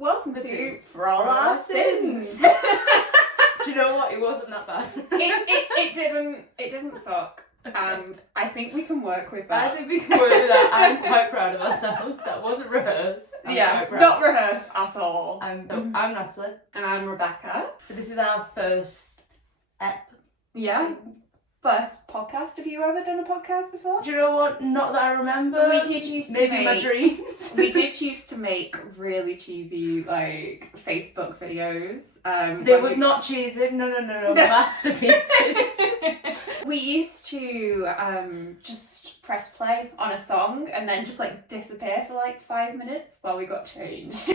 Welcome to For All Our Sins. Do you know what? It wasn't that bad. It didn't suck. Okay. And I think we can work with that. I think we can work with that. I'm quite proud of ourselves. That wasn't rehearsed. Not rehearsed at all. I'm Natalie. And I'm Rebecca. So this is our first ep. Yeah. First podcast. Have you ever done a podcast before? Do you know what? Not that I remember. We did used to Maybe my dreams. We did used to make really cheesy like Facebook videos. They was not cheesy. No. Masterpieces. We used to just press play on a song and then just like disappear for like 5 minutes while we got changed.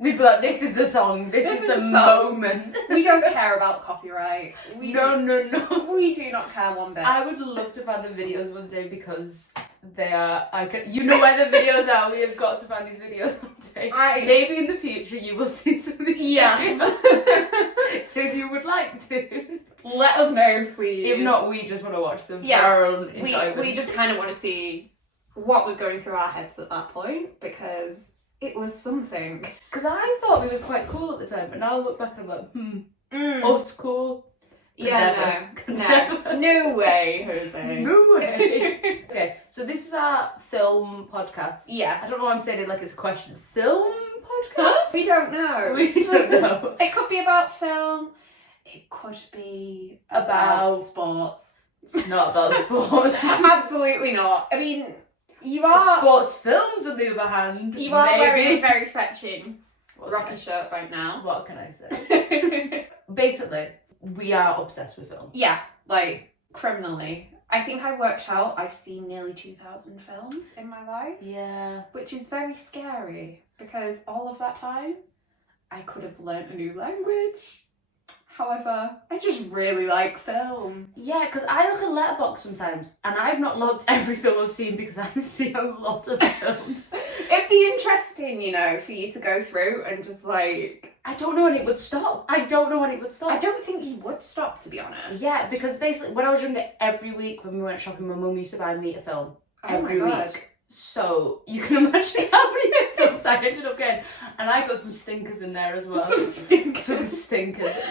We'd be like, this is the song, this is the moment. We don't care about copyright. No. We do not care one bit. I would love to find the videos one day because they are, you know where the videos are, we have got to find these videos one day. Maybe in the future you will see some of these videos. If you would like to. Let us know, please. If not, we just want to watch them for our own enjoyment. We just kind of want to see what was going through our heads at that point because it was something. Because I thought we were quite cool at the time, but now I look back and I'm like, us cool? Yeah, no way, Jose. No way. Okay, so this is our film podcast. Yeah. I don't know why I'm saying it like it's a question. Film podcast? We don't know. We don't know. It could be about film. It could be about sports. It's not about sports. Absolutely not. I mean, you are... Sports films, on the other hand. You are wearing a very fetching Rocky shirt right now. What can I say? Basically, we are obsessed with film. Yeah, like, criminally. I think I worked out I've seen nearly 2,000 films in my life. Yeah. Which is very scary, because all of that time, I could have learnt a new language. However, I just really like film. Yeah, because I look at Letterboxd sometimes, and I've not logged every film I've seen because I've seen a lot of films. It'd be interesting, you know, for you to go through and just like... I don't know when it would stop. I don't think you would stop, to be honest. Yeah, because basically, when I was younger, every week when we went shopping, my mum used to buy me a film. Every week. So, you can imagine how many films I ended up getting. And I got some stinkers in there as well. Some stinkers.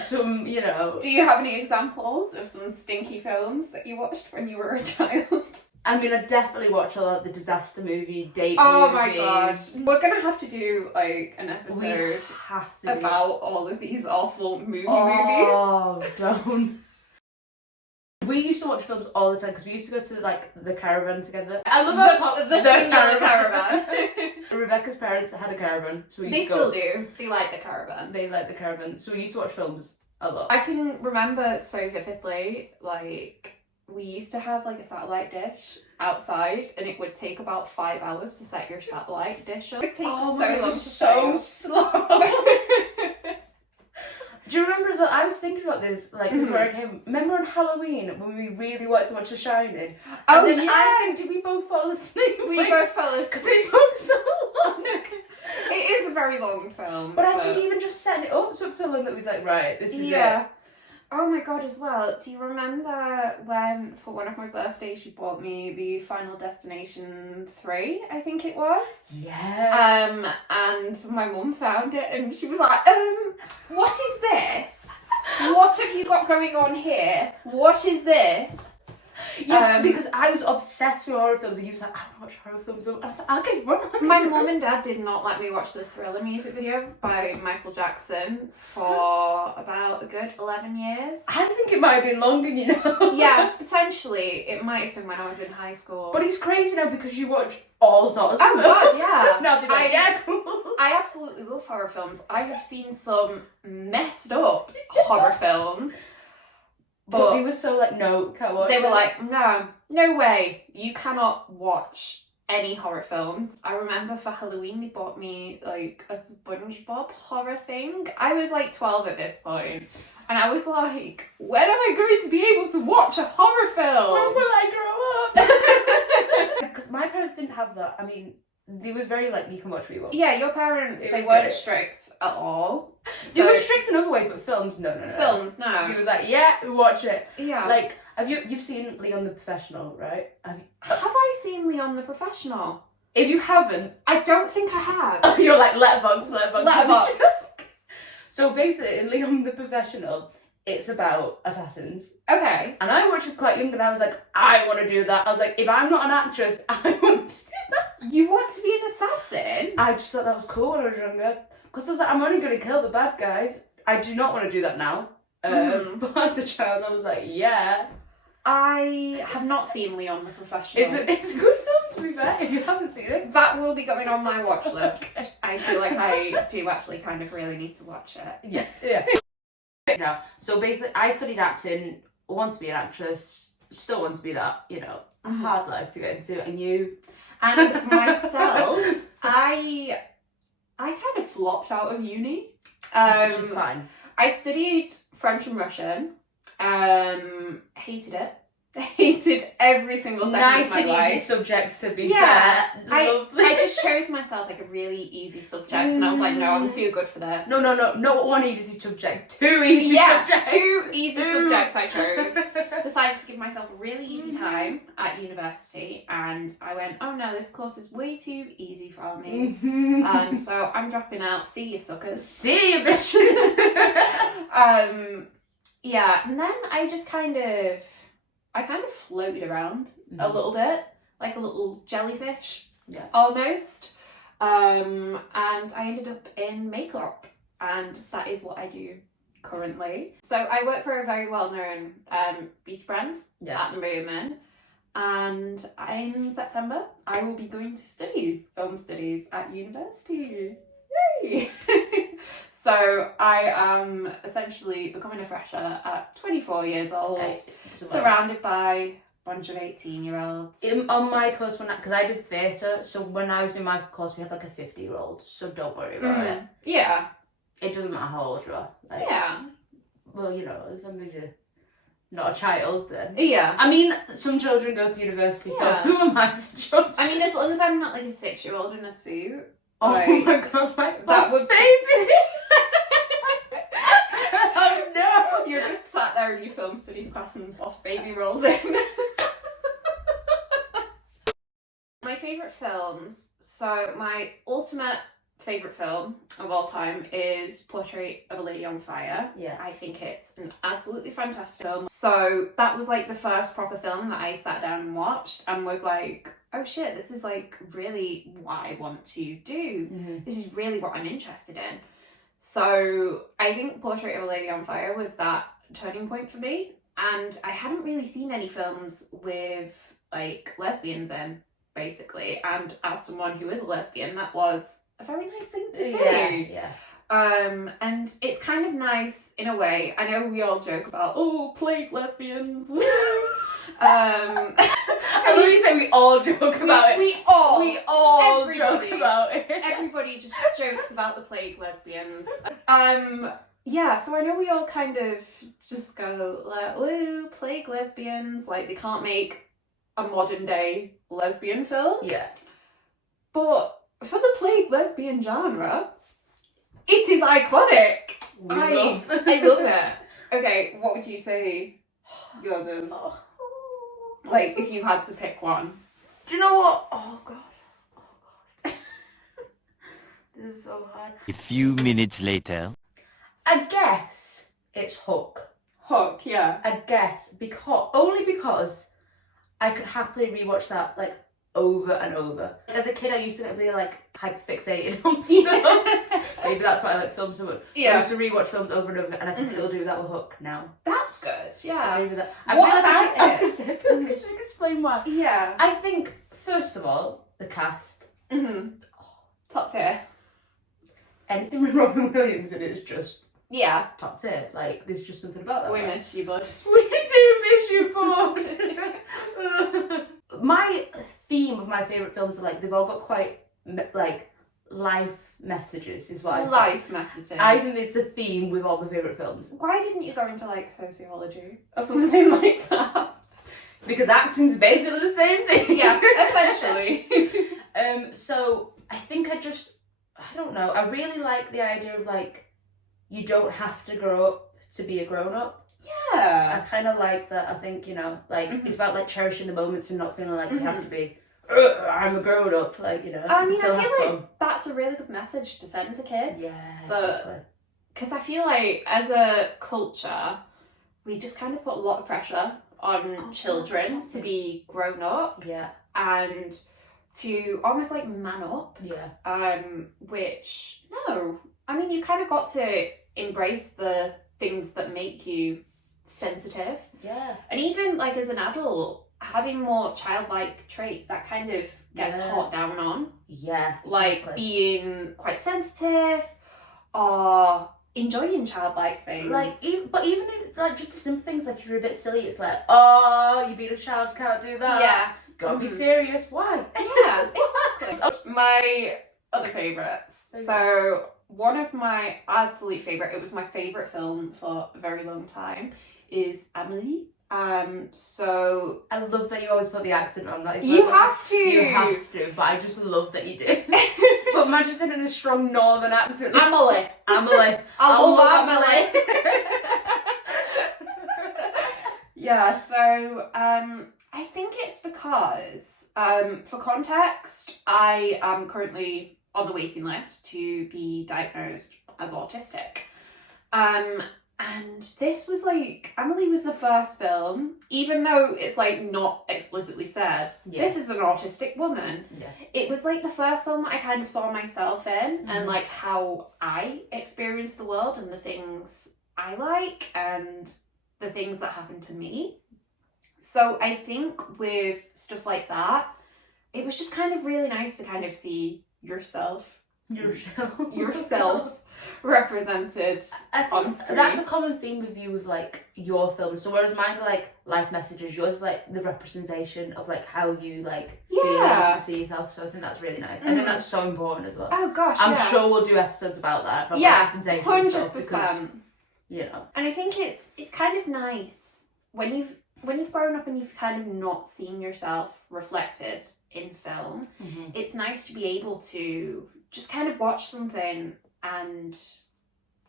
Some, you know. Do you have any examples of some stinky films that you watched when you were a child? I mean, I definitely watch a lot of the disaster movie, date movies. Oh my gosh. We're going to have to do, like, an episode about all of these awful movies. Oh, don't. We used to watch films all the time because we used to go to like the caravan together. I love the caravan. Rebecca's parents had a caravan, so we used to still do. They like the caravan. So we used to watch films a lot. I can remember so vividly, like we used to have like a satellite dish outside, and it would take about 5 hours to set your satellite dish up. It takes so slow. Do you remember as well, I was thinking about this, like, before I came, remember on Halloween, when we really wanted to watch The Shining? Oh, and then I think, did we both fall asleep? We both fell asleep. Because it took so long. It is a very long film. But I think even just setting it up took so long that we was like, right, this is it. Oh my god, as well, do you remember when, for one of my birthdays, you bought me the Final Destination 3, I think it was? Yeah. And my mum found it and she was like, what is this? What have you got going on here? What is this? Yeah, because I was obsessed with horror films and you was like, I don't watch horror films. And I was like, okay, what? My mum and dad did not let me watch the Thriller music video by Michael Jackson for about a good 11 years. I think it might have been longer, you know? Yeah, potentially. It might have been when I was in high school. But it's crazy now because you watch all sorts of films. Oh god, yeah. Now they're like, yeah, cool. I absolutely love horror films. I have seen some messed up horror films. But they were so like, no, can't watch. They were like, no way. You cannot watch any horror films. I remember for Halloween they bought me like a SpongeBob horror thing. I was like 12 at this point. And I was like, when am I going to be able to watch a horror film? When will I grow up? Because my parents didn't have that. I mean, they was very like, you can watch what you want. Yeah, your parents, they weren't strict at all. They were strict in other ways, but films, no. Films, no. He was like, yeah, watch it. Yeah. Like, you've seen Leon the Professional, right? Have I seen Leon the Professional? If you haven't, I don't think I have. you're like Letterboxd. Letterboxd. So basically, in Leon the Professional, it's about assassins. Okay. And I watched this quite young and I was like, I want to do that. I was like, if I'm not an actress, I want to do that. You want to be an assassin? I just thought that was cool when I was younger. Because I was like, I'm only going to kill the bad guys. I do not want to do that now. But as a child, I was like, yeah. I have not seen Leon the Professional. It's a good film, to be fair, if you haven't seen it. That will be going on my watch list. I feel like I do actually kind of really need to watch it. Yeah. No. So basically, I studied acting, want to be an actress, still want to be that, hard life to get into, and you? And myself, I kind of flopped out of uni. Which is fine. I studied French and Russian. Hated it. Hated every single second of my life. Nice and easy subjects, to be fair. Lovely. I just chose myself like a really easy subject, and I was like, no, I'm too good for this. No, not one easy subject. 2 easy subjects. 2 easy subjects I chose. Decided to give myself a really easy time at university, and I went, oh no, this course is way too easy for me. So I'm dropping out. See you, suckers. See you, bitches. Yeah, and then I just kind of floated around a little bit, like a little jellyfish, almost. And I ended up in makeup, and that is what I do currently. So I work for a very well-known beauty brand at the moment, and in September I will be going to study film studies at university. Yay! So I am essentially becoming a fresher at 24 years old, surrounded by a bunch of 18-year-olds. On my course, because I did theatre, so when I was doing my course, we had like a 50-year-old, so don't worry about it. Yeah. It doesn't matter how old you are. Yeah. Well, as long as you're not a child, then. Yeah. I mean, some children go to university, so who am I to judge? I mean, as long as I'm not like a 6-year-old in a suit. Oh my god, that would baby! Oh no! You're just sat there in your film studies class and Boss Baby rolls in. My favourite films. So my ultimate favourite film of all time is Portrait of a Lady on Fire. Yeah. I think it's an absolutely fantastic film. So that was like the first proper film that I sat down and watched and was like, oh shit, this is like really what I want to do. This is really what I'm interested in. So I think Portrait of a Lady on Fire was that turning point for me. And I hadn't really seen any films with like lesbians in, basically. And as someone who is a lesbian, that was a very nice thing to say. Yeah. And it's kind of nice in a way. I know we all joke about, oh, plague lesbians. I love you say we all joke about it. We all joke about it. Everybody just jokes about the plague lesbians. Yeah, so I know we all kind of just go like, woo, plague lesbians. Like, they can't make a modern day lesbian film. Yeah. But for the plague lesbian genre, it is iconic. I love it. Okay, what would you say yours is? Like, if you had to pick one. Do you know what? Oh god. This is so hard. A few minutes later. I guess it's Hook. Hook, yeah. I guess only because I could happily rewatch that like over and over. As a kid, I used to get really like hyperfixated on films. Maybe that's why I like films so much. Yeah. I used to rewatch films over and over, and I can still do that with Hook now. That's good. Yeah. So maybe that. I feel like I should explain why. Yeah. I think first of all, the cast. Top tier. Anything with Robin Williams in it is just top tier. Like, there's just something about that. We miss you, bud. We do miss you, bud. My theme of my favourite films are like, they've all got quite like life messages, is what I say. Life messages. I think it's a theme with all my favourite films. Why didn't you go into like sociology or something like that? Because acting's basically the same thing. Yeah, essentially. So I think I don't know, I really like the idea of like, you don't have to grow up to be a grown-up. Yeah. I kind of like that. I think, like, it's about like cherishing the moments and not feeling like you have to be I'm a grown up, like, you know. I mean, still I have feel fun. like that's a really good message to send to kids. Yeah, But exactly. because I feel like as a culture, we just kind of put a lot of pressure on children to be grown up. Yeah. And to almost like man up. Yeah. Which, no. I mean, you kind of got to embrace the things that make you sensitive. Yeah. And even like as an adult, having more childlike traits that kind of gets taught down on. Yeah. Like being quite sensitive or enjoying childlike things. Like, even if, like, just the simple things, like, you're a bit silly, it's like, oh, you being a child, can't do that. Yeah. Gotta be serious. Why? Yeah, exactly. My other favourites. So, one of my absolute favourite, it was my favourite film for a very long time, is Amélie. So I love that you always put the accent on that. You have to. You have to, but I just love that you did. But imagine saying in a strong northern accent. Amélie. Amélie. I love Amélie. Yeah, so I think it's because, for context, I am currently on the waiting list to be diagnosed as autistic. And this was like, Amélie was the first film, even though it's like not explicitly said, this is an autistic woman. Yeah. It was like the first film that I kind of saw myself in and like how I experience the world and the things I like and the things that happen to me. So I think with stuff like that, it was just kind of really nice to kind of see yourself represented on screen. That's a common theme with you with like your films. So whereas mine's are like life messages, yours is like the representation of like how you like feel and see yourself. So I think that's really nice. I think that's so important as well. Oh gosh, I'm sure we'll do episodes about that. About representation 100%. and stuff because, you know. And I think it's kind of nice when you've grown up and you've kind of not seen yourself reflected in film. It's nice to be able to just kind of watch something and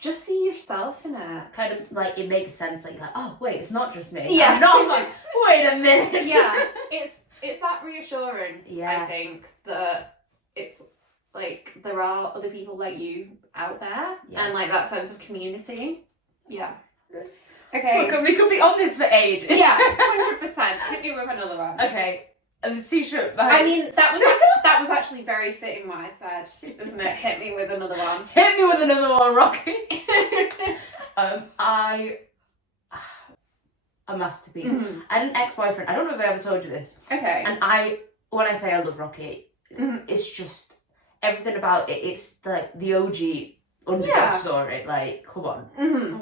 just see yourself in it. Kind of like it makes sense. Like you're like, oh wait, it's not just me. Yeah. I'm not like, wait a minute. Yeah. It's that reassurance. I think that it's like there are other people like you out there, and like that sense of community. Yeah. Okay. Look, we could be on this for ages. Yeah, 100%. Hit me with another one. Okay. The t-shirt. I mean, that was actually very fitting what I said, isn't it? Hit me with another one. Hit me with another one, Rocky. A masterpiece. I had an ex-boyfriend. I don't know if I ever told you this. Okay. And when I say I love Rocky, it's just everything about it. It's like the OG underdog story. Like, come on.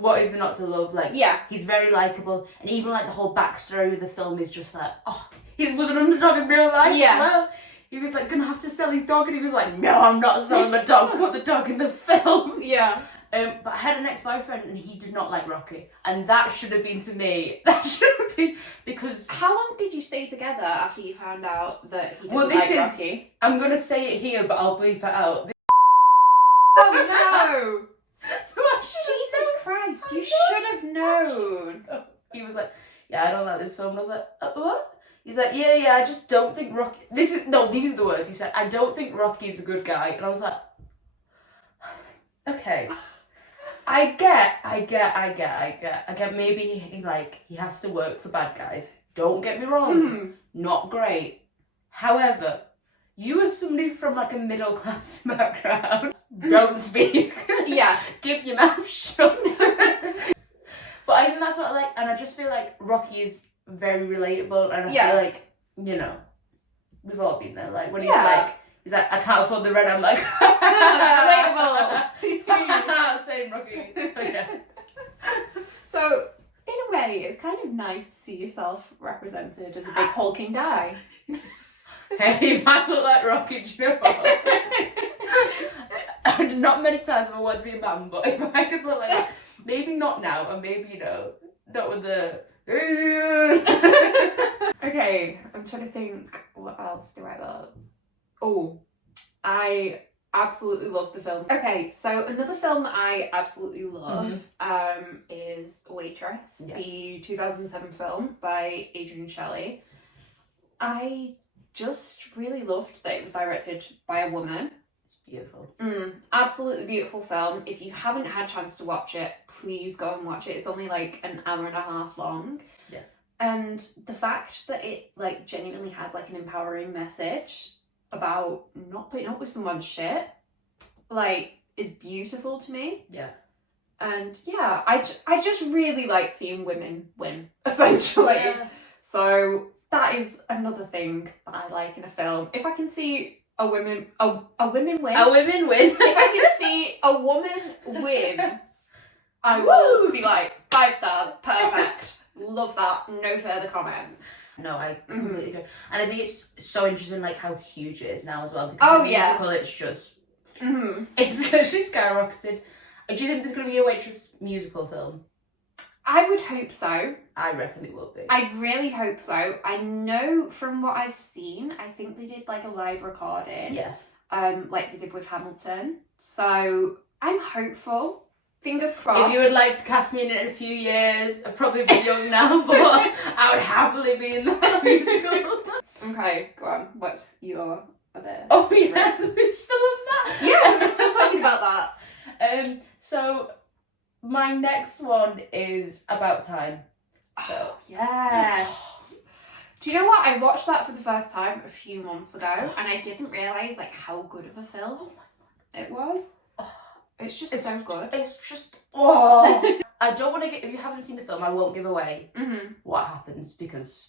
What is there not to love? Like, he's very likable, and even like the whole backstory of the film is just like, oh, he was an underdog in real life as well. He was like gonna have to sell his dog, and he was like, no, I'm not selling my dog. Put the dog in the film. Yeah. But I had an ex-boyfriend, and he did not like Rocky, and that should have been to me. That should have been because. How long did you stay together after you found out that he didn't like Rocky? I'm gonna say it here, but I'll bleep it out. Oh no! So Jesus Christ! You should have known. He was like, "Yeah, I don't like this film." And I was like, "What?" He's like, "Yeah, I just don't think Rocky." These are the words he said. "I don't think Rocky's a good guy," and I was like, "Okay." I get. Maybe he has to work for bad guys. Don't get me wrong, not great. However, you as somebody from like a middle class background, don't speak. Yeah, keep your mouth shut. But I think that's what I like, and I just feel like Rocky is very relatable, and I feel like, you know, we've all been there. Like when he's like, I can't afford the rent. I'm like, relatable. Same Rocky. So yeah. So in a way, it's kind of nice to see yourself represented as a big hulking guy. Hey, if I look like Rocky, do you know what? Not many times have I wanted to be a man, but if I could look like that, maybe not now, and maybe, you know, not with the... Okay, I'm trying to think, what else do I love? Oh, I absolutely love the film. Okay, so another film that I absolutely love is Waitress, the 2007 film by Adrian Shelley. I just really loved that it was directed by a woman. Beautiful. Absolutely beautiful film. If you haven't had a chance to watch it, please go and watch it. It's only like an hour and a half long. Yeah. And the fact that it like genuinely has like an empowering message about not putting up with someone's shit, like, is beautiful to me. Yeah. And yeah, I just really like seeing women win, essentially. Yeah. So that is another thing that I like in a film. If I can see a woman win. A women win. If I can see a woman win, I will be like, 5 stars, perfect. Love that. No further comments. No, I completely agree. And I think it's so interesting, like, how huge it is now as well. Because the musical, it's just... It's actually skyrocketed. Do you think there's going to be a Waitress musical film? I would hope so. I reckon it will be. I really hope so. I know from what I've seen, I think they did like a live recording. Yeah. Like they did with Hamilton. So I'm hopeful. Fingers crossed. If you would like to cast me in a few years, I'd probably be young now, but I would happily be in that musical. Okay, go on. What's your other? Oh yeah, we're still on that. Yeah, we're still talking about that. So my next one is About Time. So Oh, yes. Do you know what? I watched that for the first time a few months ago, and I didn't realise like how good of a film it was. It's just so good. It's just I don't want to get. If you haven't seen the film, I won't give away what happens because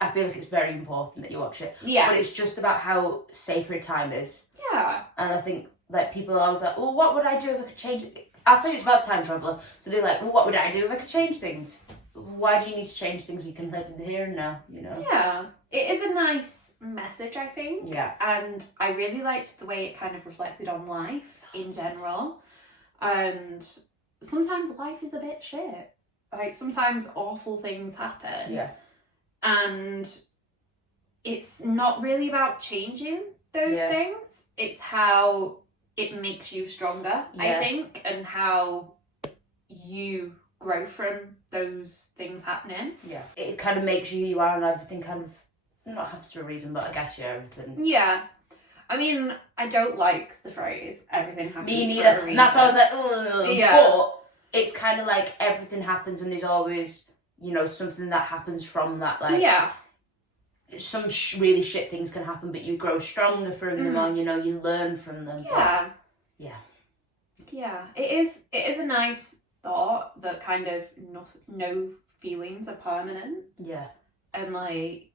I feel like it's very important that you watch it. Yeah. But it's just about how sacred time is. Yeah. And I think like people are always like, well, what would I do if I could change it? I'll tell you, it's about time traveller. So they're like, well, what would I do if I could change things? Why do you need to change things? We can live in the here and now, you know? Yeah. It is a nice message, I think. Yeah. And I really liked the way it kind of reflected on life in general. And sometimes life is a bit shit. Like sometimes awful things happen. Yeah. And it's not really about changing those things. It's how it makes you stronger, I think, and how you grow from those things happening. Yeah. It kind of makes you who you are and everything kind of, not happens for a reason, but I guess everything. Yeah. I mean, I don't like the phrase, everything happens Me for a neither. reason. And that's why I was like, ugh. Yeah. But it's kind of like everything happens and there's always, you know, something that happens from that, like... Yeah. Some really shit things can happen, but you grow stronger from them, or you know, you learn from them. Yeah. But, Yeah. It is a nice thought that kind of no feelings are permanent. Yeah. And like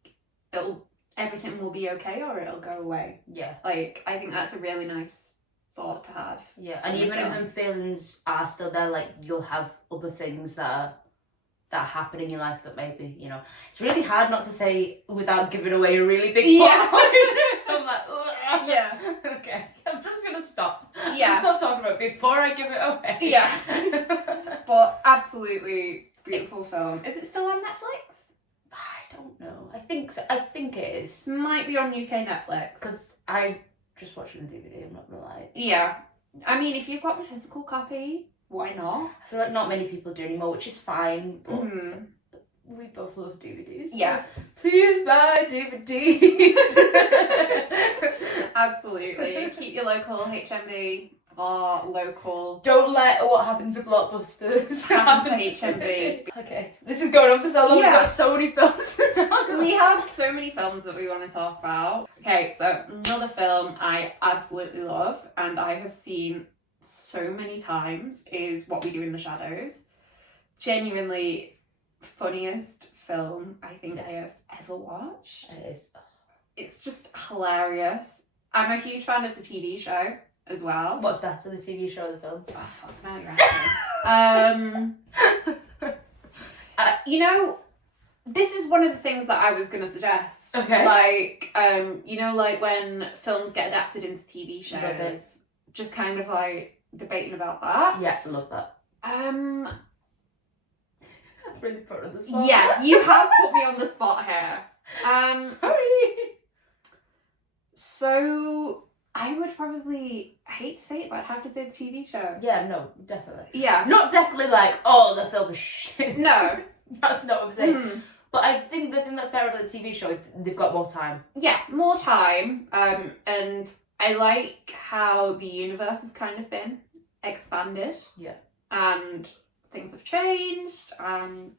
everything will be okay or it'll go away. Yeah. Like I think that's a really nice thought to have. Yeah. And even if them feelings are still there, like you'll have other things that happen in your life that maybe, you know, it's really hard not to say without giving away a really big plot point. So I'm like, ugh. Yeah. Okay, I'm just gonna stop. Yeah. Stop talking about it before I give it away. Yeah. But absolutely beautiful film. Is it still on Netflix? I don't know. I think so. I think it is. Might be on UK Netflix. Because I just watched it on DVD, I'm not gonna lie. Yeah. I mean, if you've got the physical copy, why not? I feel like not many people do anymore, which is fine, but we both love DVDs. Yeah. Please buy DVDs. Absolutely. Keep your local HMV or local... Don't let what happened to Blockbusters happen to HMV. Okay, this is going on for so long. Yeah. We've got so many films to talk about. We have so many films that we want to talk about. Okay, so another film I absolutely love and I have seen so many times is What We Do in the Shadows. Genuinely funniest film I think I have ever watched. It is. It's just hilarious. I'm a huge fan of the TV show as well. What's better, the TV show or the film? Oh fuck, now you're asking. You know, this is one of the things that I was gonna suggest. Okay. Like, you know, like when films get adapted into TV shows, Love it. just kind of like debating about that. Yeah, love that. Really put on the spot. Yeah, you have put me on the spot here. Sorry. So I would probably, I hate to say it, but I'd have to say the TV show. Yeah, no, definitely. Yeah. Not definitely like, oh, the film is shit. No. That's not what I'm saying. But I think the thing that's better about the TV show, they've got more time. Yeah, more time. And I like how the universe has kind of been expanded. Yeah. And things have changed, and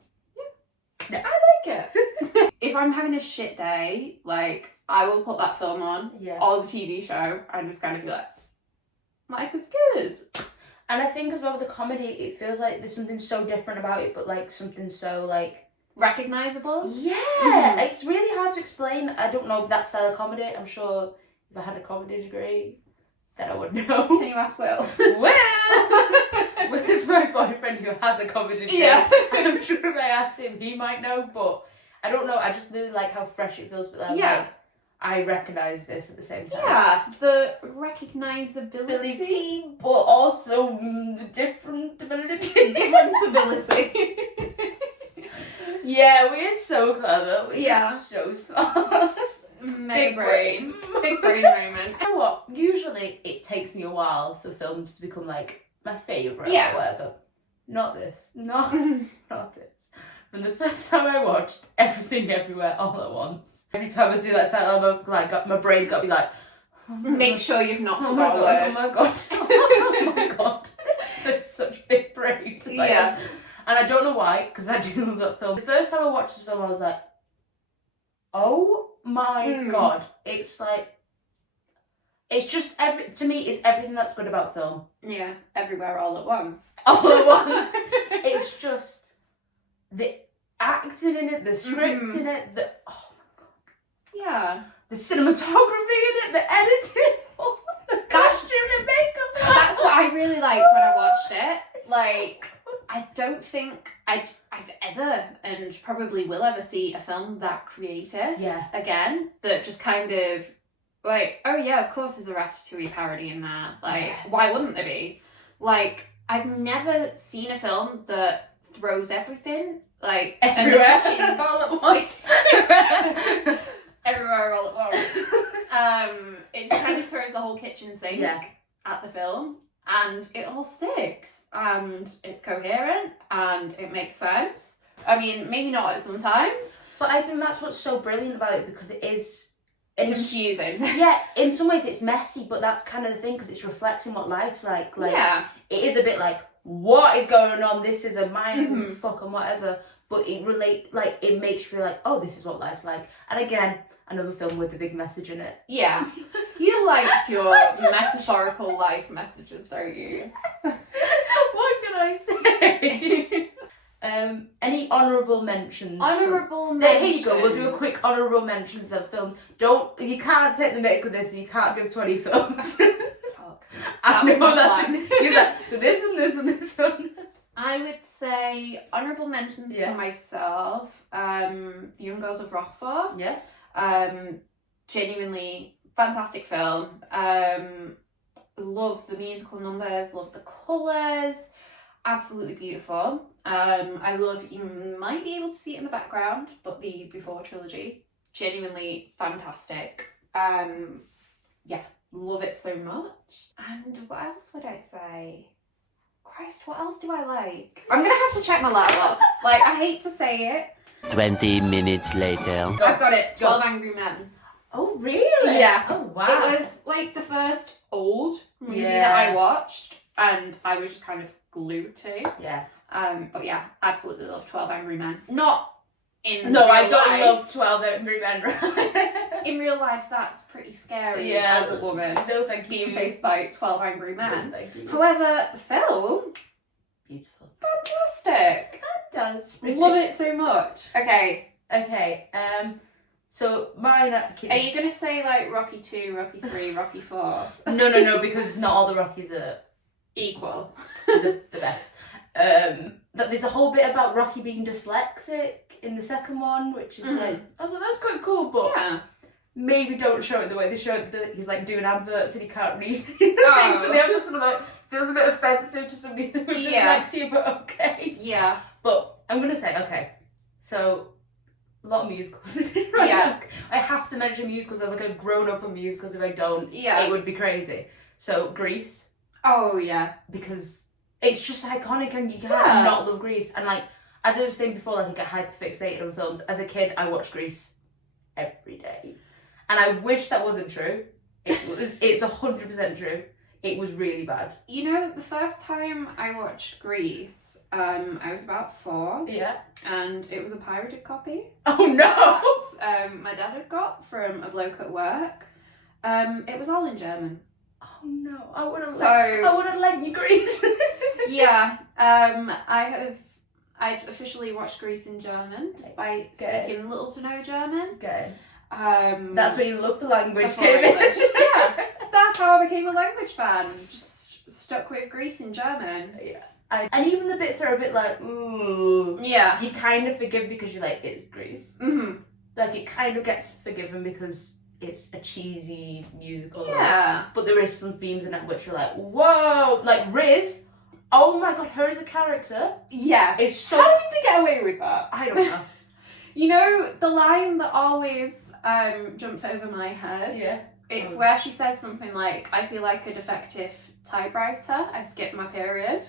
Yeah, I like it. if I'm having a shit day, like, I will put that film on, Yeah. or the TV show, and just kind of be like, life is good. And I think as well with the comedy, it feels like there's something so different about it, but like something so like... Recognisable? Yeah! It's really hard to explain. I don't know that style of comedy. I'm sure if I had a comedy degree, then I would know. Can you ask Will? Well, Will's my boyfriend who has a comedy degree. Yeah. I'm sure if I asked him, he might know, but I don't know. I just really like how fresh it feels, but then like, I recognise this at the same time. Yeah, the recognisability. But also different ability. Different ability. Yeah, we're so clever. We're so smart. Big brain. Big brain moment. You know what? Usually it takes me a while for films to become like my favourite or whatever. Not this. Not this. From the first time I watched Everything Everywhere All at Once, every time I do that title, I'm like, my brain's got to be like, make sure you've not oh forgot a word. my god, oh my god. So it's such big brains. Like, Yeah. And I don't know why, because I do love that film. The first time I watched this film, I was like, oh my god. It's like, it's just, to me, it's everything that's good about film. Yeah, everywhere all at once. All at once. It's just the acting in it, the script in it, the Yeah. the cinematography in it, the editing, the costume, the makeup. That's what I really liked when I watched it. Like, I don't think I've ever, and probably will ever, see a film that creative again, that just kind of, like, oh yeah, of course there's a Ratatouille parody in there. Like, why wouldn't there be? Like, I've never seen a film that throws everything, like, everywhere, and the kitchen all at once. Everywhere all at once. It just kind of throws the whole kitchen sink at the film, and it all sticks, and it's coherent, and it makes sense. I mean, maybe not sometimes, but I think that's what's so brilliant about it, because it is confusing. Yeah, in some ways it's messy, but that's kind of the thing, because it's reflecting what life's like. Like, it is a bit like, what is going on? This is a mind fuck and whatever. But it makes you feel like, oh, this is what life's like. And again, another film with a big message in it. Yeah. You like your metaphorical life messages, don't you? What can I say? Any honourable mentions? Honourable mentions. Here you go, we'll do a quick honourable mentions of films. You can't take the mick with this, you can't give 20 films. Fuck. I know that's you're like, so this and this and this one. I would say honourable mentions for myself. The Young Girls of Roquefort. Yeah. Genuinely fantastic film. Love the musical numbers, love the colours. Absolutely beautiful. I love, you might be able to see it in the background, but the Before trilogy. Genuinely fantastic. Love it so much. And what else would I say? Christ, what else do I like? I'm gonna have to check my Letterboxd. Like, I hate to say it. 20 minutes later. I've got it. 12 Angry Men. Oh, really? Yeah. Oh, wow. It was like the first old movie that I watched, and I was just kind of glued to. Yeah. But yeah, absolutely love 12 Angry Men. Not in No, real I don't life. love 12 Angry Men. In real life, that's pretty scary Yeah. as a woman. No, thank you. Being faced by 12 Angry Men. No, thank you. However, the film, Beautiful. fantastic. It does. Love it so much. Okay. Okay. So mine. Are you going to say like Rocky 2, Rocky 3, Rocky 4? No, because not all the Rockies are Equal. the best. That there's a whole bit about Rocky being dyslexic in the second one, which is like, I was like, that's quite cool, but Yeah. maybe don't show it the way they show it. That he's like doing adverts and he can't read things, Oh. so the adverts sort of like feels a bit offensive to somebody with dyslexia, but okay. Yeah. But I'm gonna say, okay, so a lot of musicals. Right? Yeah. I have to mention musicals. I'm like a grown up on musicals. If I don't, Yeah. it would be crazy. So Grease, Oh, yeah. because it's just iconic and you can't Yeah. not love Grease. And like, as I was saying before, like I get hyperfixated on films. As a kid, I watched Grease every day, and I wish that wasn't true. It's 100% true. It was really bad. You know, the first time I watched Grease, I was about 4. Yeah. And it was a pirated copy. Oh no! That, my dad had got from a bloke at work. It was all in German. Oh no! I would have liked you, Grease. Yeah. I'd officially watched Grease in German, despite speaking little to no German. Okay. That's where you love the language Before came in. English. Yeah. That's how I became a language fan. Just stuck with Grease in German. Yeah. And even the bits that are a bit like, ooh. Yeah. You kind of forgive because you're like, it's Grease. Mm-hmm. Like, it kind of gets forgiven because it's a cheesy musical. Yeah. But there is some themes in it which are like, whoa. Like, Riz, oh my god, her as a character. Yeah. It's so... How did they get away with that? I don't know. You know, the line that always jumped over my head? Yeah. It's where she says something like, I feel like a defective typewriter, I skipped my period.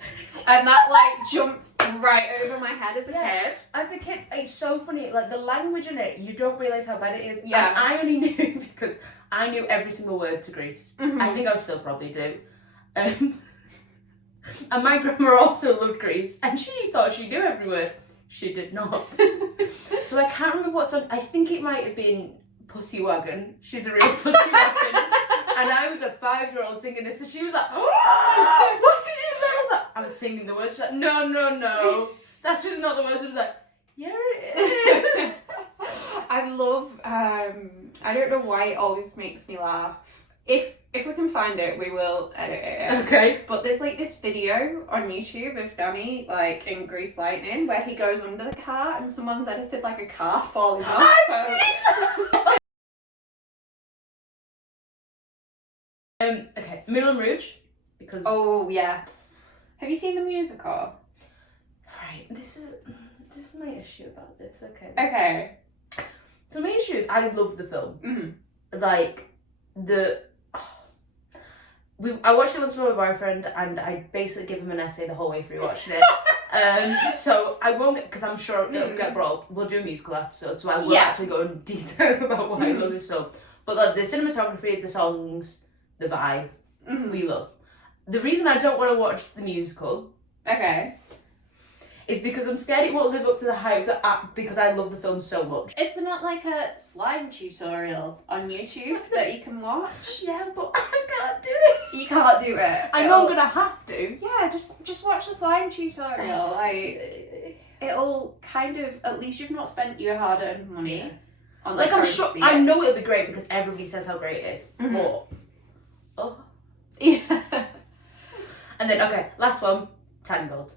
And that like jumped right over my head as a kid. As a kid, it's so funny. Like the language in it, you don't realise how bad it is. Yeah. And I only knew because I knew every single word to Grease. Mm-hmm. I think I still probably do. And my grandma also loved Grease, and she thought she knew every word. She did not. So I can't remember what song. I think it might have been Pussy Wagon. She's a real pussy wagon. And I was a 5-year-old singing this, and she was like, oh, what did you say? I was like, I was singing the words. She's like, no. That's just not the words. I was like, yeah, it is. I love, I don't know why it always makes me laugh. If we can find it, we will edit it. Okay. But there's like this video on YouTube of Danny, like in Grease Lightning, where he goes under the car and someone's edited like a car falling off. Okay, Moulin Rouge, because... Oh, yes. Have you seen the musical? Right, this is my issue about this, okay. Okay. So my issue is, I love the film. Mm-hmm. Like, I watched it once with my boyfriend, and I basically give him an essay the whole way through watching it. So I won't, because I'm sure it'll get brought up. We'll do a musical episode, so I will actually go in detail about why I love this film. But like, the cinematography, the songs, the vibe, we love. The reason I don't want to watch the musical, is because I'm scared it won't live up to the hype because I love the film so much. It's not like a slime tutorial on YouTube that you can watch. Yeah, but I can't do it. You can't do it. I know I'm gonna have to. Yeah, just watch the slime tutorial. Like, it'll kind of, at least you've not spent your hard-earned money on like I'm sure, I know it'll be great because everybody says how great it is. But yeah. And then last one, Tangled.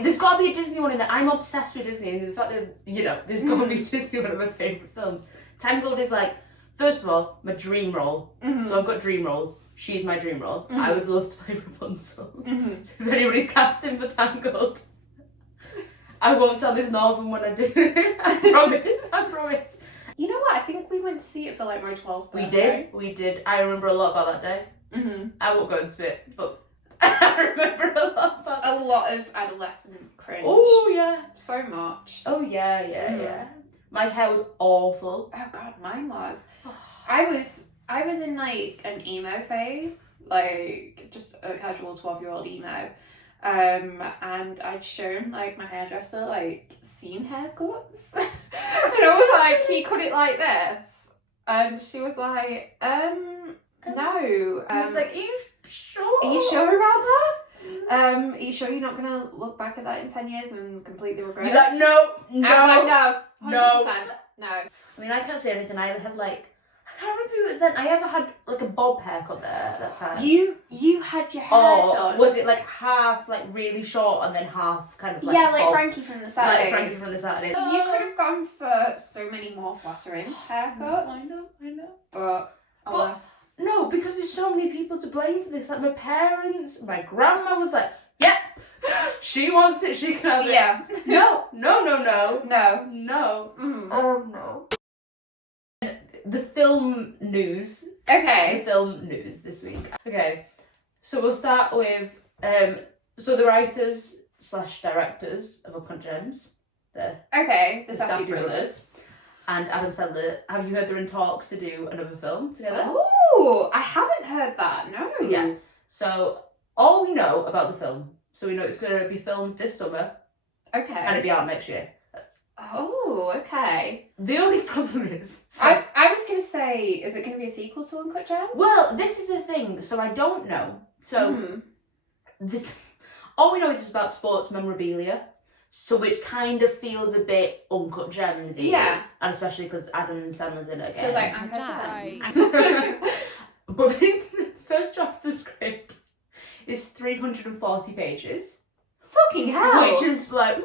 There's got to be a Disney one in there. I'm obsessed with Disney, and the fact that there's got to be a Disney one of my favourite films. Tangled is like, first of all, my dream role. So I've got dream roles. She's my dream role. I would love to play Rapunzel. So if anybody's casting for Tangled, I won't sound this northern when I do it. I promise. You know what? I think we went to see it for like my 12th birthday. We did. I remember a lot about that day. I won't go into it, but I remember a lot about a lot of adolescent cringe. Oh yeah, so much. Oh yeah. My hair was awful. Oh god, mine was. I was in like an emo phase, like just a casual 12-year-old emo. And I'd shown like my hairdresser like scene haircuts. And I was like, can you cut it like this? And she was like, no. I was like, are you sure? Are you sure about that? Are you sure you're not gonna look back at that in 10 years and completely regret it? You're like, no. I was like, no. 100%. No. I mean, I can't say anything. I had like, I can't remember who it was then. I ever had like a bob haircut there at that time. You had your hair done. Was it like half like really short and then half kind of like like bob? Frankie from the Saturdays. Like Frankie from the Saturdays. You could have gone for so many more flattering haircuts. I know. But alas. No, because there's so many people to blame for this. Like my parents, my grandma was like, yep, she wants it, she can have it. Yeah. No. No. Oh no. The film news. Okay. The film news this week. Okay, so we'll start with so the writers / directors of Uncut Gems Okay, the The Safdie Safdie brothers. And Adam Sandler. Have you heard they're in talks to do another film together? Oh, I haven't heard that. No. Yeah. So all we know about the film, so we know it's going to be filmed this summer Okay. and it'll be out next year. Oh, okay. The only problem is... I was going to say, is it going to be a sequel to Uncut Gems? Well, this is the thing. So I don't know. So this, all we know is it's about sports memorabilia. So which kind of feels a bit Uncut Gems-y. Yeah. And especially because Adam Sandler's in it again. Feels like Uncut Gems. But the first draft of the script is 340 pages. Fucking hell. Which is like...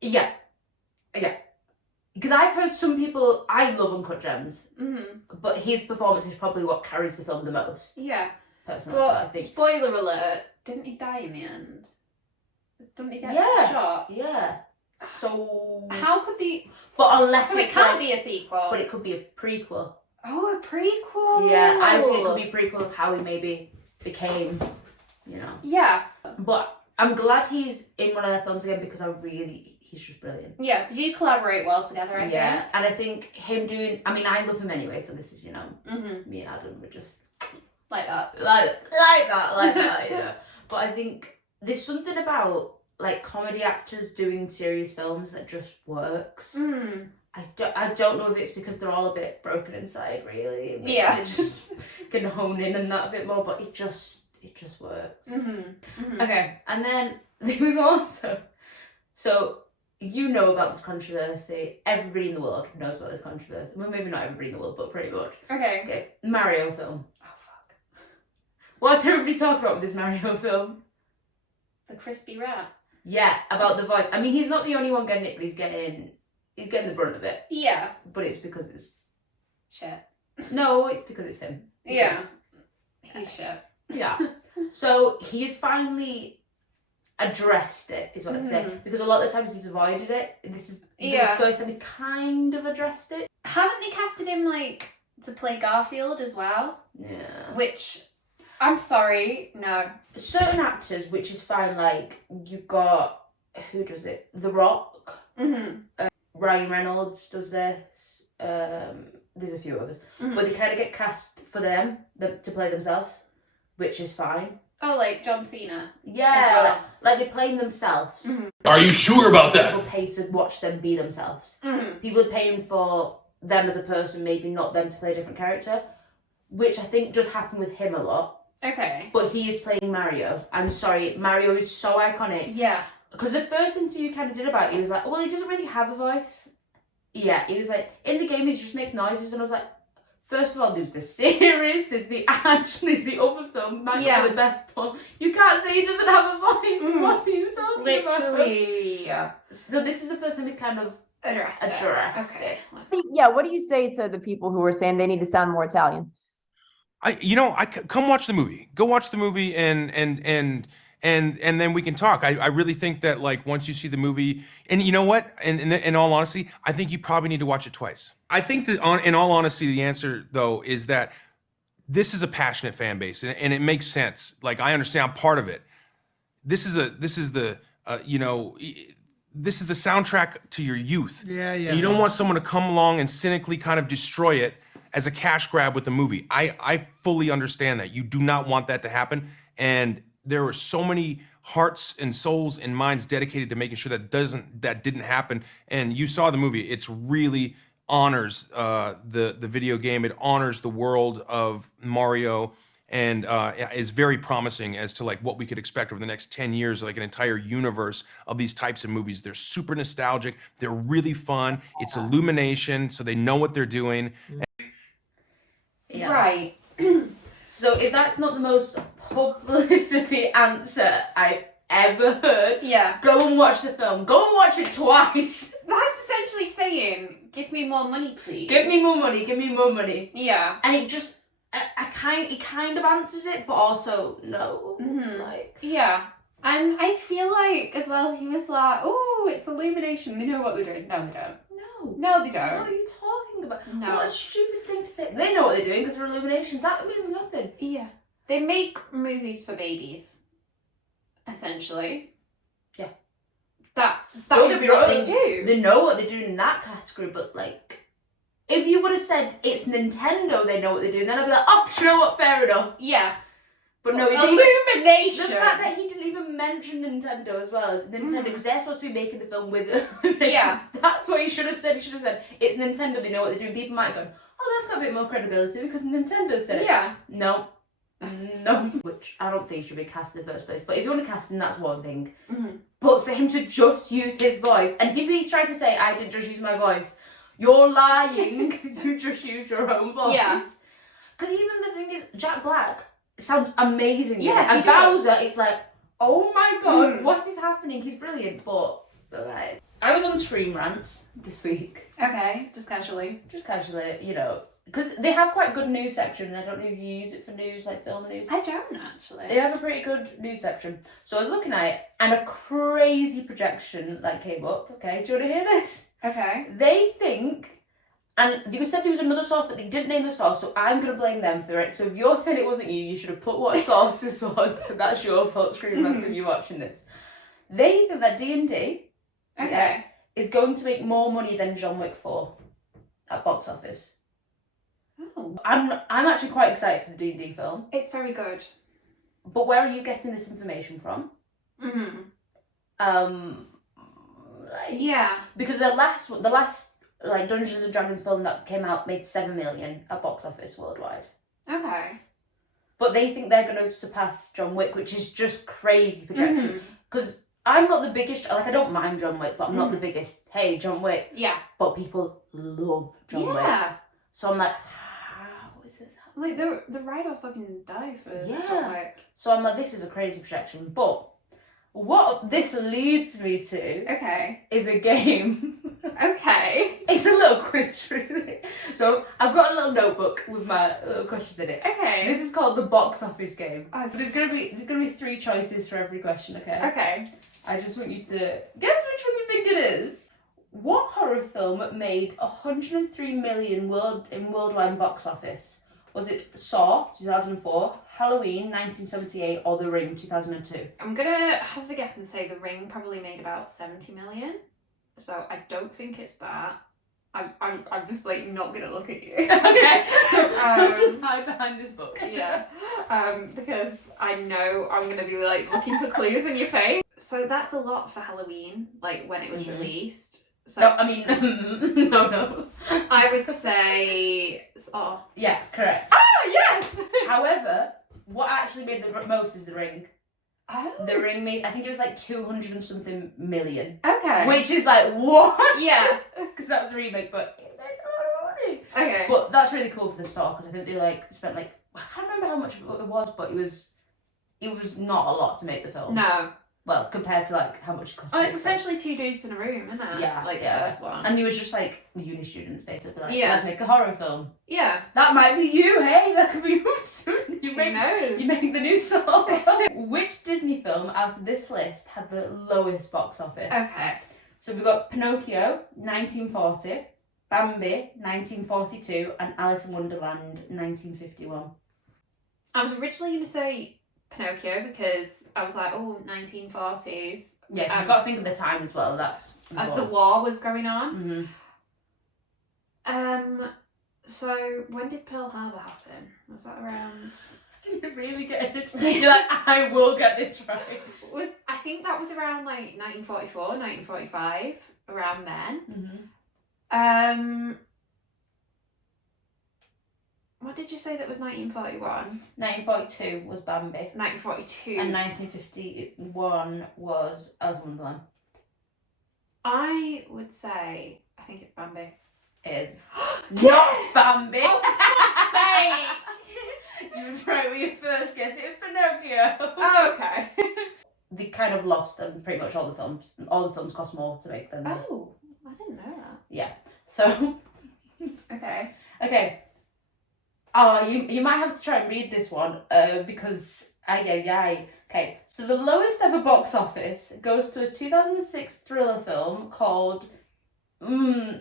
Yeah. Because I've heard some people... I love Uncut Gems. But his performance is probably what carries the film the most. Yeah. Personally, But, so I think... spoiler alert, didn't he die in the end? Didn't he get shot? Yeah. So... How could the... But unless So it it's can't like... be a sequel. But it could be a prequel. Oh, a prequel? Yeah, I think it could be a prequel of how he maybe became, you know. Yeah. But I'm glad he's in one of their films again because he's just brilliant. Yeah, you collaborate well together, I think. And I think him doing... I mean, I love him anyway, so this is, you know, me and Adam were just... Like that. Like that, you know. But I think there's something about, like, comedy actors doing serious films that just works. I don't know if it's because they're all a bit broken inside, really. Maybe Yeah. they just can hone in on that a bit more, but it just works. Okay, and then there was also... So, you know about this controversy. Everybody in the world knows about this controversy. Well, maybe not everybody in the world, but pretty much. Okay, Mario film. Oh, fuck. What's everybody talking about with this Mario film? The crispy rat. Yeah, about the voice. I mean, he's not the only one getting it, but he's getting the brunt of it. Yeah. But it's because it's... Shit. No, it's because it's him. Yeah. He's shit. Yeah. So he's finally addressed it, is what I'd say. Because a lot of the times he's avoided it. This is the first time he's kind of addressed it. Haven't they casted him, like, to play Garfield as well? Yeah. Which, I'm sorry, no. Certain actors, which is fine, like, you've got... Who does it? The Rock. Ryan Reynolds does this. There's a few others. But they kind of get cast for them to play themselves, which is fine. Oh, like John Cena? Yeah, well. like they're playing themselves. Are you sure about that? People pay to watch them be themselves. People are paying for them as a person, maybe not them to play a different character, which I think does happen with him a lot. Okay. But he is playing Mario. I'm sorry, Mario is so iconic. Yeah. Because the first interview you kind of did about it, he was like, well, he doesn't really have a voice. Yeah, he was like, in the game he just makes noises, and I was like, first of all, there's the series, there's the other film, might not be the best one. You can't say he doesn't have a voice. What are you talking about? Literally, yeah. So this is the first time he's kind of addressed it. Okay. Yeah, what do you say to the people who are saying they need to sound more Italian? Come watch the movie. Go watch the movie and then we can talk. I really think that, like, once you see the movie, and you know what? And in all honesty, I think you probably need to watch it twice. I think that, in all honesty, the answer though is that this is a passionate fan base, and it makes sense. Like, I understand, I'm part of it. This is the soundtrack to your youth. Yeah. And you don't want someone to come along and cynically kind of destroy it as a cash grab with the movie. I fully understand that. You do not want that to happen, and there were so many hearts and souls and minds dedicated to making sure that didn't happen. And you saw the movie. It's really honors the video game. It honors the world of Mario, and is very promising as to, like, what we could expect over the next 10 years, like an entire universe of these types of movies. They're super nostalgic. They're really fun. It's Illumination, so they know what they're doing. Yeah. Right. So if that's not the most publicity answer I've ever heard, go and watch the film. Go and watch it twice. That's essentially saying, give me more money, please. Give me more money. Give me more money. Yeah. And it just, it kind of answers it, but also no. Like, yeah. And I feel like, as well, he was like, oh, it's Illumination. They know what they're doing. No, they don't. No, they don't. What are you talking about? No. What a stupid thing to say. They know what they're doing because they're Illuminations. That means nothing. Yeah. They make movies for babies, essentially. Yeah. That Don't is get me what wrong, they do. They know what they're doing in that category, but like, if you would have said it's Nintendo, they know what they're doing, then I'd be like, oh, do you know what? Fair enough. Yeah. But no, he didn't even, Illumination. the fact that he didn't even mention Nintendo as well as Nintendo, because they're supposed to be making the film with Yeah. That's what he should have said. He should have said, it's Nintendo, they know what they're doing. People might have gone, oh, that's got a bit more credibility because Nintendo said it. Yeah. No. No. Which I don't think should be cast in the first place. But if you want to cast him, that's one thing. Mm-hmm. But for him to just use his voice, and if he's trying to say, I didn't just use my voice, you're lying. You just used your own voice. Yeah. Because even the thing is, Jack Black sounds amazing. Yeah, And he does. Bowser, it's like, oh my god, what is happening? He's brilliant. But right. I was on ScreenRants this week. Okay, just casually. Just casually, you know. Because they have quite a good news section. I don't know if you use it for news, like film news. I don't actually. They have a pretty good news section. So I was looking at it, and a crazy projection like came up. Okay, do you want to hear this? Okay. They think, and they said there was another source, but they didn't name the source, so I'm going to blame them for it. So if you're saying it wasn't you, you should have put what source this was. That's your fault, ScreenRants, if you're watching this. They think that D&D is going to make more money than John Wick 4 at box office. Oh. I'm actually quite excited for the D&D film. It's very good. But where are you getting this information from? Yeah. Because the last like Dungeons and Dragons film that came out made 7 million at box office worldwide. Okay. But they think they're going to surpass John Wick, which is just crazy projection. Because I'm not the biggest, like, I don't mind John Wick, but I'm not the biggest, hey, John Wick. Yeah. But people love John Wick. Yeah. So I'm like, how is this happening? Like, the writer fucking died for John Wick. So I'm like, this is a crazy projection. But what this leads me to is a game. Okay. It's a little quiz, really. So I've got a little notebook with my little questions in it. Okay. This is called the box office game. Oh. There's gonna be 3 choices for every question, okay? Okay. I just want you to guess which one you think it is. What horror film made 103 million worldwide box office? Was it Saw 2004, Halloween 1978, or The Ring 2002? I'm gonna hazard a guess and say The Ring probably made about 70 million. So I don't think it's that. I'm just like not gonna look at you. Okay. Just hide behind this book. Yeah. Because I know I'm gonna be like looking for clues in your face. So that's a lot for Halloween, like when it was released. So No, I mean, no. I would say Saw. Yeah, correct. Ah, yes! However, what actually made the most is The Ring. Oh. The Ring made, I think it was like 200 and something million. Okay. Which is like, what? Yeah. Because that was a remake, but it made a lot of money. Okay. But that's really cool for the Saw, because I think they like spent like, I can't remember how much it was, but it was not a lot to make the film. No. Well, compared to like how much it cost. Oh, it's essentially 2 dudes in a room, isn't it? Yeah, Like yeah. the first one. And he was just like uni students basically, like, Yeah. let's make a horror film. Yeah. That might be you, hey? That could be you soon. You Who make the new Saw. Which Disney film out of this list had the lowest box office? Okay. So we've got Pinocchio, 1940, Bambi, 1942, and Alice in Wonderland, 1951. I was originally going to say Pinocchio because I was like, oh, 1940s. Yeah, because you've got to think of the time as well. That's the war was going on. Mm-hmm. So when did Pearl Harbor happen? Was that around? You're really getting it. You're like, I will get this right. I think that was around like 1944, 1945, around then. Mm-hmm. What did you say that was 1941? 1942 was Bambi. 1942. And 1951 was Alice in Wonderland. I would say, I think it's Bambi. Is Yes! not Bambi. Oh, for fuck's sake! You was right with your first guess. It was Pinocchio. Oh, okay. They kind of lost, and pretty much all the films cost more to make than. Oh, I didn't know that. Yeah. So. Okay. Oh, you might have to try and read this one, because Okay, so the lowest ever box office goes to a 2006 thriller film called ZZ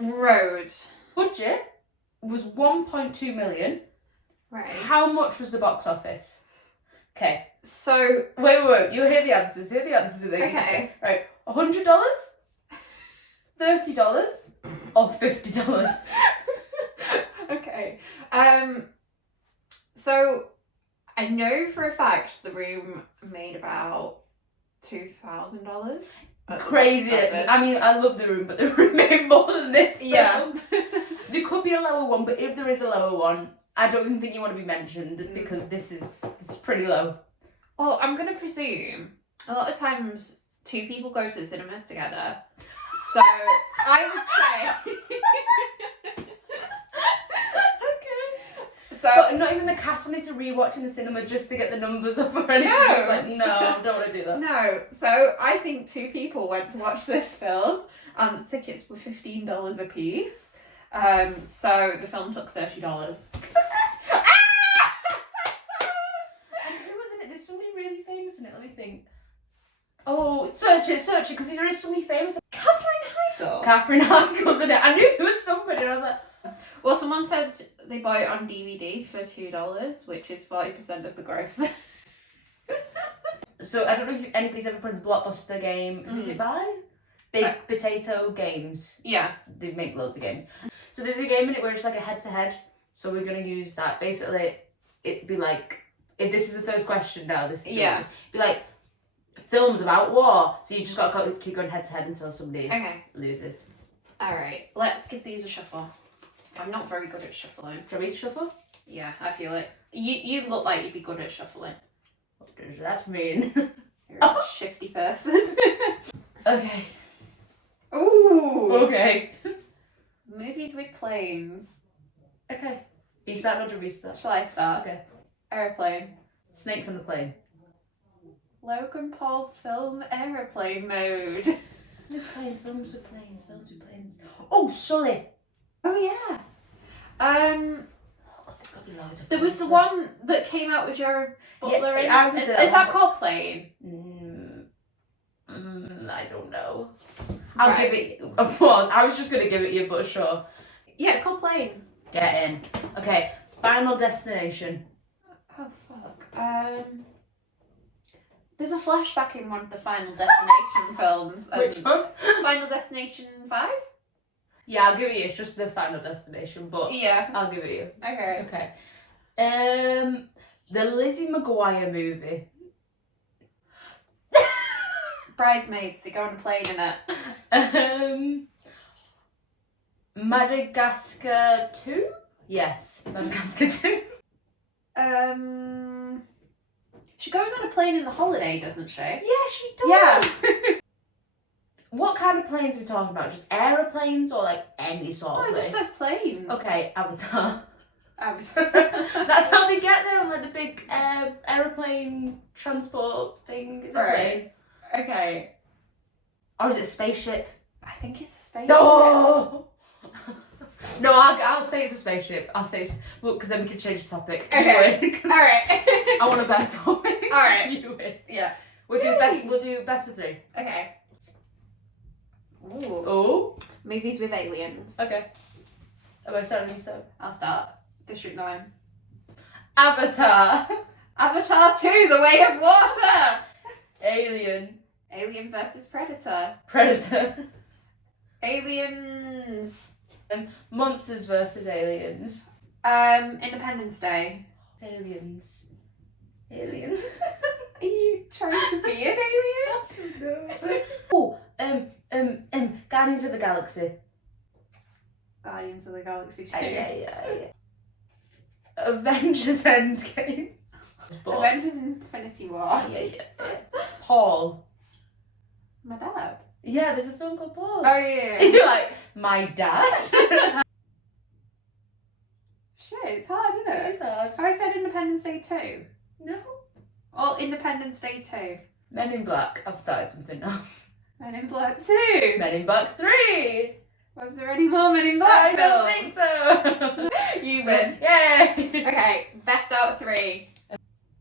Road. Budget was 1.2 million. Right. How much was the box office? Okay. So, Wait. You hear the answers. Hear the answers. okay. Right. $100, $30, or $50. Okay. So I know for a fact The Room made about $2,000. Crazy. I mean, I love The Room, but The Room made more than this. Yeah. Film. There could be a lower one, but if there is a lower one, I don't even think you want to be mentioned because this is pretty low. Well, I'm gonna presume a lot of times two people go to the cinemas together. So I would say So But not even the cast wanted to rewatch in the cinema just to get the numbers up or anything. No. I was like, no, I don't want to do that. no, so I think two people went to watch this film and the tickets were $15 a piece. So the film took $30. And who was in it? There's somebody really famous in it. Let me think. Oh, search it, because there is somebody famous. Catherine Heigl in it. I knew there was somebody, and I was like, Well, someone said they buy it on DVD for $2, which is 40% of the gross. so I don't know if anybody's ever played the Blockbuster game. Who's it by? Big Potato Games. Yeah. They make loads of games. So there's a game in it where it's like a head-to-head. So we're going to use that. Basically, it'd be like, if this is the first question now, this is Yeah. it'd be like, films about war. So you just got to keep going head-to-head until somebody Okay. loses. Alright, let's give these a shuffle. I'm not very good at shuffling. Shall we shuffle? Yeah, I feel it. You look like you'd be good at shuffling. What does that mean? You're a shifty person. Okay. Ooh! Okay. Movies with planes. Okay. You start or do we start? Shall I start? Okay. Aeroplane. Snakes on the plane. Logan Paul's film Aeroplane Mode. Films with planes. Oh, Sully. Oh yeah. Oh, God, there's got to be loads of There was films the there. one that came out with Jared Butler in. I was gonna Is say that that one. called Plane? I don't know. I'll Right. give it a pause. I was just going to give it you, but sure. Yeah, it's called Plane. Get in. Okay. Final Destination. Oh fuck. There's a flashback in one of the Final Destination films. one? Final Destination 5? Yeah, I'll give it you. It's just the Final Destination, but Yeah. I'll give it you. Okay. Okay. The Lizzie McGuire movie. Bridesmaids, they go on a plane in it. Madagascar 2? Yes, Madagascar 2. She goes on a plane in The Holiday, doesn't she? Yeah, she does. Yeah. What kind of planes are we talking about? Just aeroplanes or like any sort Oh, of it just plane? says planes. Okay, Avatar. That's That's how they get there on like the big aeroplane transport thing. Is it a Right. plane? Okay. Or is it a spaceship? I think it's a spaceship. No! No, I'll say it's a spaceship. I'll say it's... Well, because then we can change the topipic. Okay. You win, 'cause Alright. I want a better topic. Alright. You win. Yeah. We'll do best of 3. Okay. Ooh. Oh. Movies with aliens. Okay. Am I starting you so? I'll start. District 9. Avatar. Avatar 2, The Way of Water! Alien. Alien versus Predator. Predator. Aliens. Monsters versus aliens. Independence Day. Aliens. Aliens. Are you trying to be an alien? No. Oh, Guardians of the Galaxy. Guardians of the Galaxy 2. Yeah. Avengers Endgame. Avengers Infinity War. Yeah. Paul. My dad. Yeah, there's a film called Paul. Oh yeah. You're like, my dad? Shit, it's hard, isn't it? It's hard. Have I said Independence Day 2? No. Or Independence Day 2? Men in Black. I've started something now. Men in Black 2? Men in Black 3. Was there any more Men in Black I don't think so. You win. Yay. Okay, best out of 3.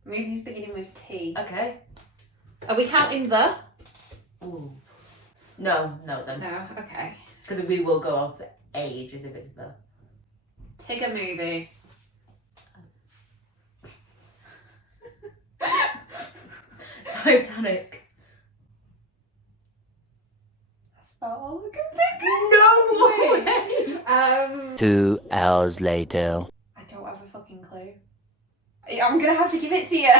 Movies beginning with T. Okay. Are we counting the? Ooh. No, then. No, okay. Because we will go on for ages if it's the. Tigger movie. Titanic. That's about all I can think of. No way! 2 hours later. I don't have a fucking clue. I'm gonna have to give it to you.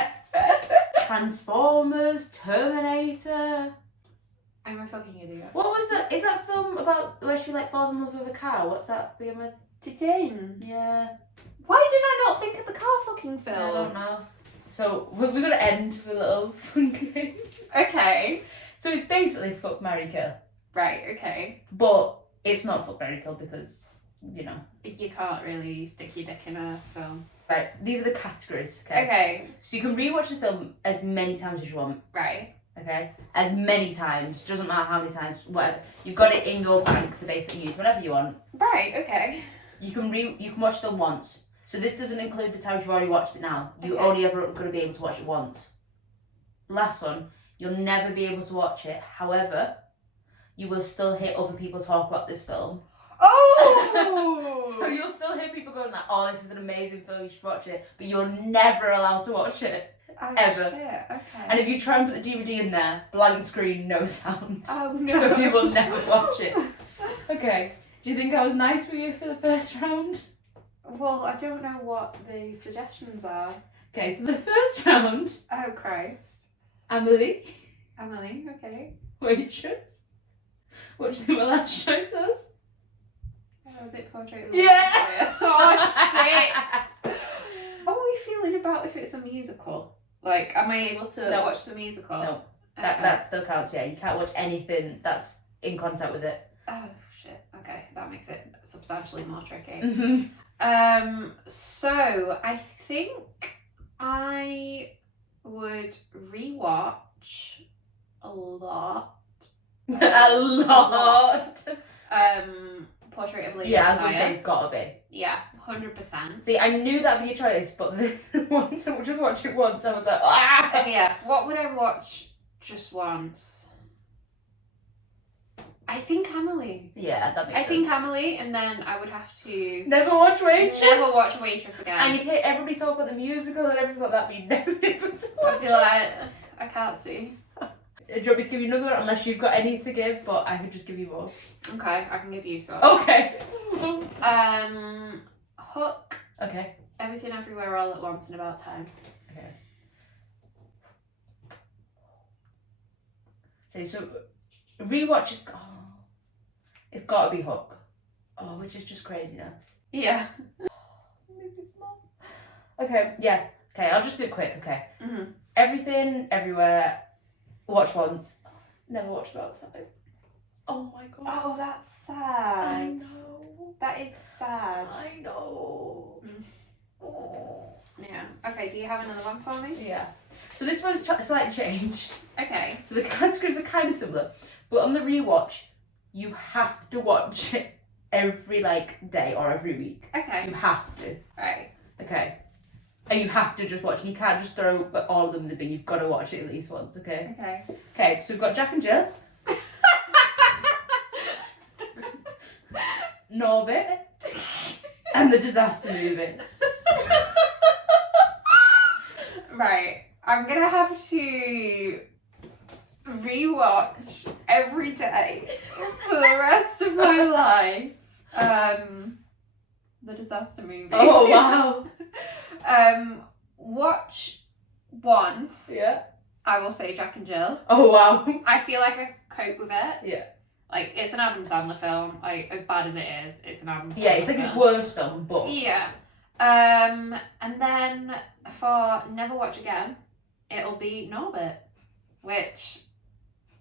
Transformers, Terminator. I'm a fucking idiot. What was that? Is that film about where she like falls in love with a cow? What's that begin with? Didn't. Yeah. Why did I not think of the car fucking film? I don't know. So we're gonna end with a little fun game. Okay. So it's basically fuck, marry, kill, Right, okay. but it's not fuck, marry, kill because you know. You can't really stick your dick in a film. Right. These are the categories. Okay. Okay. So you can rewatch the film as many times as you want. Right. Okay. As many times. Doesn't matter how many times. Whatever. You've got it in your bank to basically use whenever you want. Right, okay. You can watch them once. So this doesn't include the times you've already watched it now. You Okay. only ever going to be able to watch it once. Last one, you'll never be able to watch it. However, you will still hear other people talk about this film. Oh! So you'll still hear people going like, oh, this is an amazing film, you should watch it. But you're never allowed to watch it. Oh, ever. Shit. Okay. And if you try and put the DVD in there, blank screen, no sound. Oh no. So you will never watch it. Okay. Do you think I was nice with you for the first round? Well, I don't know what the suggestions are. Okay, so the first round, Oh Christ. Amélie, Amélie, okay. waitress. What do you think my last choice was? How was it portrait? Yeah. Oh shit. What are we feeling about if it's a musical? Like, am I able to No. watch the musical? No. That still counts, yeah. You can't watch anything that's in contact with it. Oh shit. Okay, that makes it substantially more tricky. Mm-hmm. So I think I would rewatch a lot. A lot. Portrait of Lady Yeah, I was going to say Desire. it's gotta be. Yeah, 100%. See, I knew that'd be a choice, but the once I just watched it once, I was like, ah! Yeah, what would I watch just once? I think Amélie. Yeah, that makes I sense. think Amélie, and then I would have to Never watch Waitress. never watch Waitress again. And you'd hear everybody talk about the musical and everything like that, but you'd never be able to watch I feel like I can't see. Do you want me to give you another one? Unless you've got any to give, but I could just give you more. Okay, I can give you some. Okay. Hook. Okay. Everything Everywhere All at Once in About Time. Okay. So rewatch is it's gotta be Hook. Oh, which is just craziness. Yeah. Maybe it's not. Okay, yeah. Okay, I'll just do it quick, okay. Mhm. Everything, Everywhere, watch once. Never watch About Time. Oh my god. Oh, that's I sad. know. That is sad. I know. Oh. Yeah. Okay, do you have another one for me? Yeah. So this one's slightly changed. Okay. So the categories are kind of similar, but on the rewatch, you have to watch it every day or every week. Okay. You have to. Right. Okay. And you have to just watch it. You can't just throw all of them in the bin. You've got to watch it at least once. Okay. Okay. Okay. So we've got Jack and Jill, Norbit, and the Disaster Movie. Right. I'm gonna have to rewatch every day for the rest of my life. The Disaster Movie. Oh wow. Watch once. Yeah. I will say Jack and Jill. Oh wow. I feel like I cope with it. Yeah. Like, it's an Adam Sandler film. Like, as bad as it is, it's an Adam Sandler Yeah, it's like film. his worst film, but Yeah. And then for Never Watch Again, it'll be Norbit, which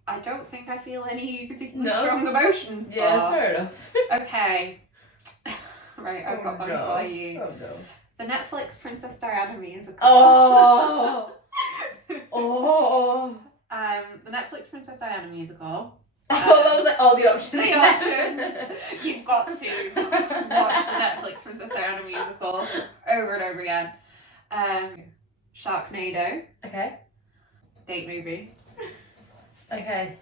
I don't think I feel any particularly No. strong emotions for. yeah, fair enough. Okay. Right, I've got one for you. Oh no. The Netflix Princess Diana musical. Oh. Oh. The Netflix Princess Diana musical. I thought that was like all the options. The options. You've got to just watch the Netflix Princess Diana musical over and over again. Sharknado, Okay. date movie. Okay.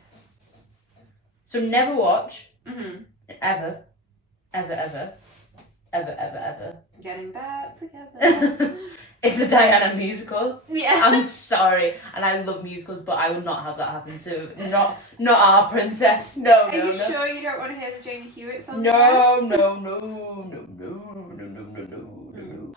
So never watch Mm-hmm. ever, ever, ever, ever, ever, ever. Getting back together. It's the Diana musical. Yeah. I'm sorry, and I love musicals, but I would not have that happen to not our princess. No, Are no, you no. sure you don't want to hear the Jamie Hewitt song? No, no, no, no, no, no, no, no, no.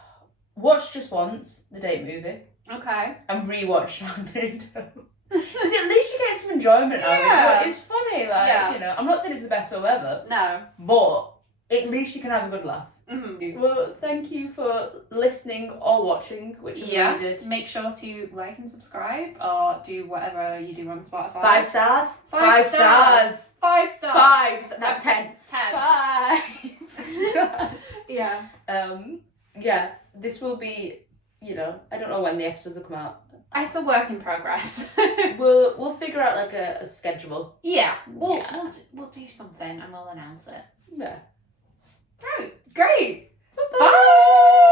Watch just once the date movie Okay. and rewatch Sharknado. Because at least you get some enjoyment out Yeah. of it. It's funny, like, Yeah. you know. I'm not saying it's the best film ever, No. but at least you can have a good laugh. Mm-hmm. Well, thank you for listening or watching, which Yeah. you did. Make sure to like and subscribe or do whatever you do on Spotify. 5 stars? 5 stars. 5 stars. 5. That's 10. 10. 5 stars. Yeah. Yeah, this will be, you know, I don't know when the episodes will come out. It's a work in progress. We'll figure out like a schedule. Yeah. Yeah. We'll do something and we'll announce it. Yeah. Great. Bye. Bye.